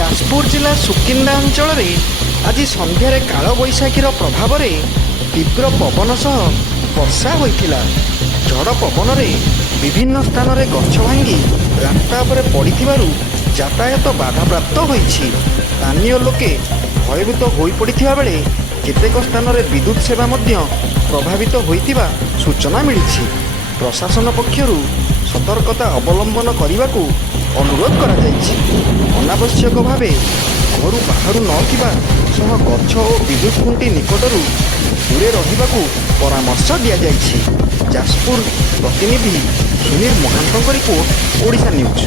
ଯାଜପୁର ଜିଲ୍ଲା ସୁକିନ୍ଦା ଅଞ୍ଚଳରେ ଆଜି ସନ୍ଧ୍ୟାରେ କାଳବୈଶାଖୀର ପ୍ରଭାବରେ ତୀବ୍ର ପବନ ସହ ବର୍ଷା ହୋଇଥିଲା। ଝଡ଼ ପବନରେ ବିଭିନ୍ନ ସ୍ଥାନରେ ଗଛ ଭାଙ୍ଗି ରାସ୍ତା ଉପରେ ପଡ଼ିଥିବାରୁ ଯାତାୟାତ ବାଧାପ୍ରାପ୍ତ ହୋଇଛି। ସ୍ଥାନୀୟ ଲୋକେ ଭୟଭୀତ ହୋଇପଡ଼ିଥିବା ବେଳେ କେତେକ ସ୍ଥାନରେ ବିଦ୍ୟୁତ୍ ସେବା ମଧ୍ୟ ପ୍ରଭାବିତ ହୋଇଥିବା ସୂଚନା ମିଳିଛି। ପ୍ରଶାସନ ପକ୍ଷରୁ ସତର୍କତା ଅବଲମ୍ବନ କରିବାକୁ ଅନୁରୋଧ କରାଯାଇଛି। ଅନାବଶ୍ୟକ ଭାବେ ଘରୁ ବାହାରୁ ନଥିବା ସହ ଗଛ ଓ ବିଦ୍ୟୁତ୍ ଖୁଣ୍ଟି ନିକଟରୁ ଦୂରେ ରହିବାକୁ ପରାମର୍ଶ ଦିଆଯାଇଛି। ଯାଜପୁର ପ୍ରତିନିଧି ସୁନୀଲ ମହାନ୍ତଙ୍କ ରିପୋର୍ଟ, ଓଡ଼ିଶା ନ୍ୟୁଜ୍।